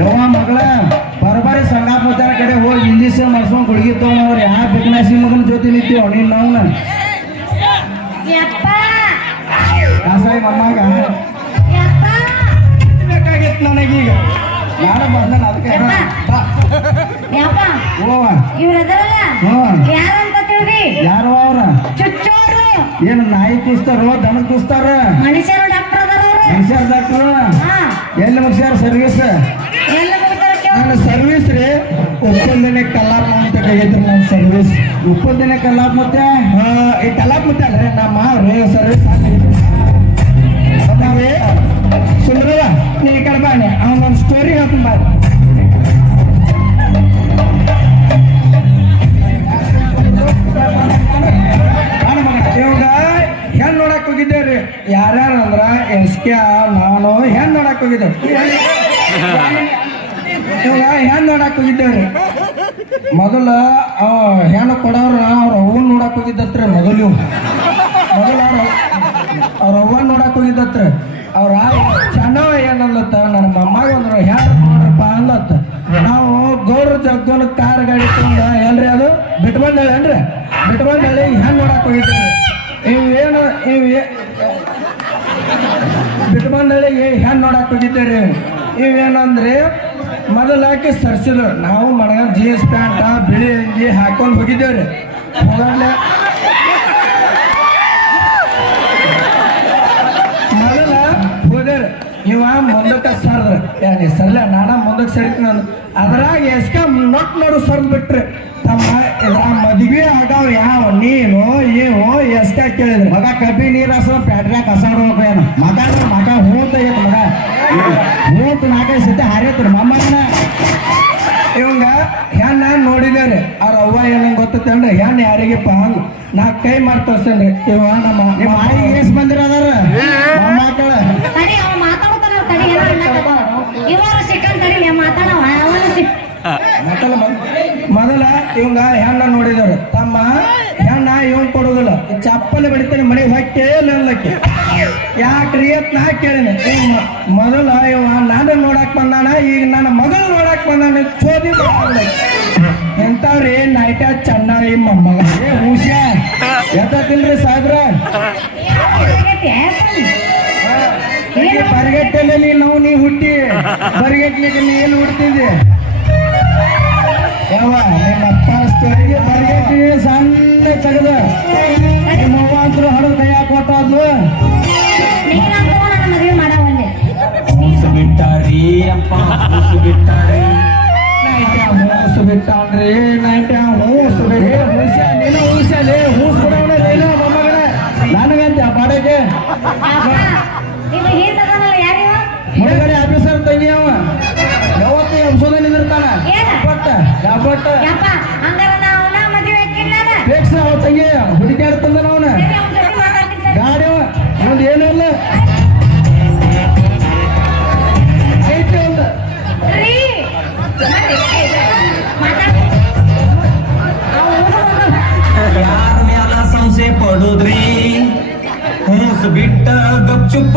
ಯಾವ ಮಗಳ ಬರಬಾರಿ ಸಂಗಾಪಚಾರ ಕಡೆ ಹೋಗಿ ಇಂಗ್ಲೀಷ್ ಮಾಡ್ಸ್ಕೊಂಡು ಹುಡುಗಿ ತಗೊಂಡವ್ರು ಯಾವ ಬಿಕ್ನಾಸಿ ಮಗನ ಜೊತೆ ನಿಂತೀವ ನೀನು ನಾವು ಬೇಕಾಗಿತ್ತು ನಾನು ಅದಕ್ಕೆ ಯಾರು ಏನು ನಾಯಿ ಕೂಸ್ತಾರೋ ದನ ಕೂಸ್ತಾರ ಮನುಷ್ಯರು ಡಾಕ್ಟರ್ ಎಲ್ಲಿ ಮುಗಿಸ್ಯಾರ ಸರ್ವಿಸ್ ಎಲ್ಲ ಮುಗಿದಾರ ಕೇಳು. ನನ್ನ ಸರ್ವಿಸ್ ರೀ ಉಪ್ಪಲ್ದೇನೆ ಕಲ್ಲಾಪ್ ಅಂತ ಕೈತ್ರಿ ನನ್ನ ಸರ್ವಿಸ್ ಉಪ್ಪಲ್ದೇನೆ ಕಲ್ಲಾಪ್ ಮತ್ತೆ ಹಾ, ಈ ಕಲ್ಲಾಪ್ ಮತ್ತೆ ಅಲ್ರಿ ನಮ್ಮ ಮಾವ್ರಿ ಸರ್ವಿಸ್ ನಮ್ಮ ಅವ್ವ ಹೆಣ್ಣು ನೋಡಕ್ ಹೋಗಿದ್ದವು ಹೆಣ್ಣು ನೋಡಕ್ ಹೋಗಿದ್ದೇವ್ರಿ ಮೊದಲ ಅವ ಹೆಣ್ಣು ಕೊಡೋರು ಅವ್ರ ಅವ್ವನ್ ನೋಡಕ್ ಹೋಗಿದ್ದತ್ರ ಮೊದಲು ಮೊದಲ ಅವ್ರ ಅವ್ವ ನೋಡಕ್ ಹೋಗಿದ್ದತ್ರ ಅವ್ರ ಚೆನ್ನವ ಏನಲ್ಲತ್ತ ನನ್ನ ಮಮ್ಮಾಗ ಅಂದ್ರೆ ಹೆಣ್ಣು ನೋಡ್ರಪ್ಪ ಅನ್ಲತ್ತ ನಾವು ಗೌರ ಜಗ್ಗನ ಕಾರ್ ಗಾಡಿ ತಗೊಂಡ ಎಲ್ರಿ ಅದು ಬಿಟ್ಬಂದೇಳಿ ಏನ್ರಿ ಬಿಟ್ಬಂದೇಳಿ ಹೆಣ್ಣು ನೋಡಕ್ ಹೋಗಿದ್ದೇವೆ ಏನು ಇವ್ ಬಂದಳಿಗೆ ಹೆಣ್ಣು ನೋಡಕ್ ಹೋಗಿದ್ದೇರಿ ಇವೇನಂದ್ರೆ ಮೊದಲು ಹಾಕಿ ಸರ್ಸಿದ್ರು ನಾವು ಮಡಗ ಜೀನ್ಸ್ ಪ್ಯಾಂಟ ಬಿಳಿ ಅಂಗಿ ಹಾಕೊಂಡು ಹೋಗಿದ್ದೇವ್ರಿ ಮೊದಲ ಹೋದ್ರಿ ಇವ ಮುಂದಕ್ಕೆ ಸರ್ದ್ರ ಸರ್ಲ ನಾನ ಮುಂದಕ್ಕೆ ಸರಿತೀನಿ ನಾನು ಅದ್ರಾಗ ಎಸ್ಕಾಮ್ ನೊಟ್ ನಡು ಸರ್ ಬಿಟ್ರಿ ತಮ್ಮ ಮದ್ವೆ ಆಗವ್ ಯಾವ ನೀನು ಏನು ಎಸ್ಕ ಕೇಳಿದ್ರು ಮಗ ಕಬ್ಬಿ ನೀರ ಪ್ಯಾಟ್ರ್ಯಾಗ ಕಸಾಡೋಕ ಏನ ಮಗ ಮಗ ಹೂತ ಏತ್ ಮಗ ಹೋತ್ ನಾಲ್ಕೈದು ಸತಿ ಹಾರೈತ್ರಿ ಮಮ್ಮನ್ನ ಇವಂಗ ಹೆಣ್ಣ ರೀ ಅವ್ರ ಅವ್ವ ಏನಂಗೆ ಗೊತ್ತಂದ್ರೆ ಹೆಣ್ಣ ಯಾರಿಗಪ್ಪ ಹಂಗ ನಾ ಕೈ ಮಾಡಿ ತೋರ್ಸೇನ್ರಿ ಇವ ನಮ್ಮ ನಿಮ್ಮ ಆಯಿಗೆ ಏಸ್ ಬಂದಿರ ಅದಾರ ಇವಂಗ ಹೆಣ್ಣ ನೋಡಿದವ್ರು ತಮ್ಮ ಹೆಣ್ಣ ಇವನ್ ಕೊಡುದಿಲ್ಲ ಚಪ್ಪಲಿ ಬಡಿತಾನೆ ಮನೆಗೆ ಹೊಟ್ಟೆ ಯಾಕೆ ಯಾಕ್ರಿ ಅಂತ ನಾ ಕೇಳಿನಿ ಮೊದಲ ಇವ ನಾನು ನೋಡಕ್ ಬಂದಾನ ಈಗ ನನ್ನ ಮಗಳು ನೋಡಕ್ ಬಂದಾನ ಚೋದಿ ಎಂತವ್ರಿ ನೈಟ ಚೆನ್ನಾಗಿ ಮೊಮ್ಮಗ ಹುಷಾರ್ ಎತ್ತಿಲ್ರಿ ಸಾಹೇಬ್ರ ಬರಿಗಟ್ಟಲ್ಲಿ ನೀವು ನೀ ಹುಟ್ಟಿ ಬರಿಗಟ್ಲಿಕ್ಕೆ ನೀ ಏನು ಹುಡ್ತಿದ್ದೆ ಅಪ್ಪ ಅಷ್ಟರಿಗೆ ಬರ್ಗೆಟ್ಟಿ ಸಣ್ಣ ತೆಗೆದ ನಿಮ್ಮ ಅವ್ವ ಅಂತೂ ಕೈಯಾಕ ಬಿಟ್ಟಾರಿ ಅಪ್ಪ ಬಾಡಿಗೆ ಯಪ್ಪ ಗಾಡಿ ಪಡೋದ್ರಿ ಹೂಸ್ ಬಿಟ್ಟ ಗಪ್ ಚುಪ್ಪ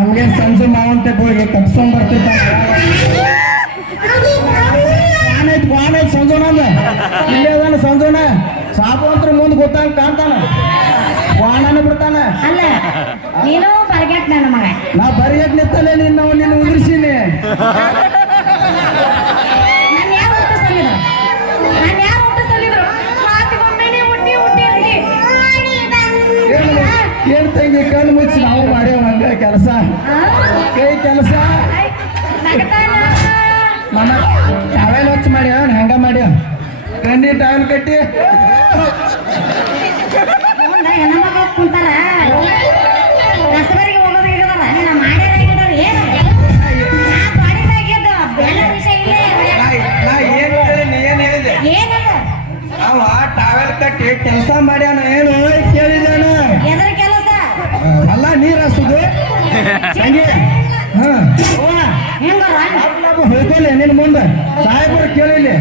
ಹೋಗ್ಯಾಕ ಸಂಜೆ ಮಾವಂತೆ ಹೋಗಿ ತಪ್ಸ್ಕೊಂಡ್ ಬರ್ತಿದ್ದ ಸಂಜೋಣ ಅಂದ ಇಲ್ಲೇ ಅದಾನ ಸಂಜೋಣ ಅಂತ ಮುಂದೆ ಗೊತ್ತಾನ ಕಾಣ್ತಾನ ವಾಣನ ಬಿಡ್ತಾನ ಅಲ್ಲ ನಾ ನಿನ್ನ ನಿನ್ನ ತಂಗಿ ಮುಚ್ಚಿ ನಾವು ಕೆಲಸ ಕೈ ಕೆಲಸ ಮಾಮ ಯಾವೆಲ್ಲ ಹೊಚ್ಚ ಮಾಡ್ಯಾವ ಹಂಗ ಮಾಡ್ಯಾವ ಕಣ್ಣಿ ಟೈಮ್ ಕಟ್ಟಿ ಹೋಗೋಲ್ಲ ನಿನ್ ಮುಂದೆ ಸಾಹೇಬ್ರ ಕೇಳಿಲಿ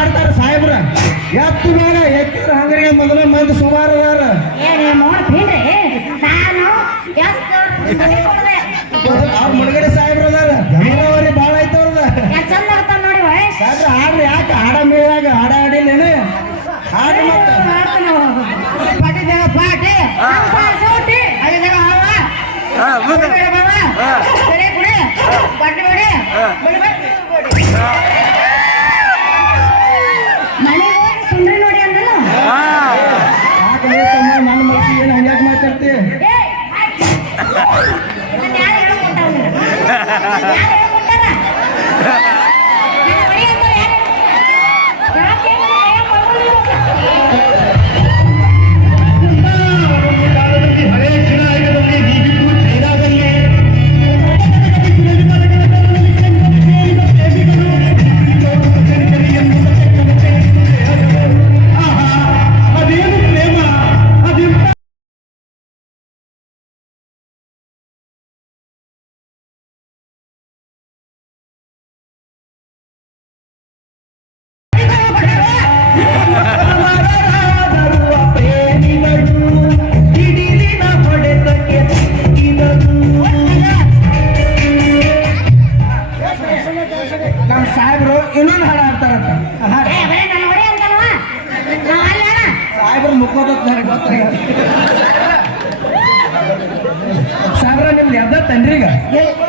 ಆಡ್ತಾರ ಸಾಹೇಬ್ರ ಎತ್ತು ಬೇಡ ಎತ್ತಿದ್ರ ಹಂಗ್ರಿಗೆ ಮೊದಲ ಮಂದಿ ಸುಮಾರು Yeah. Dạ.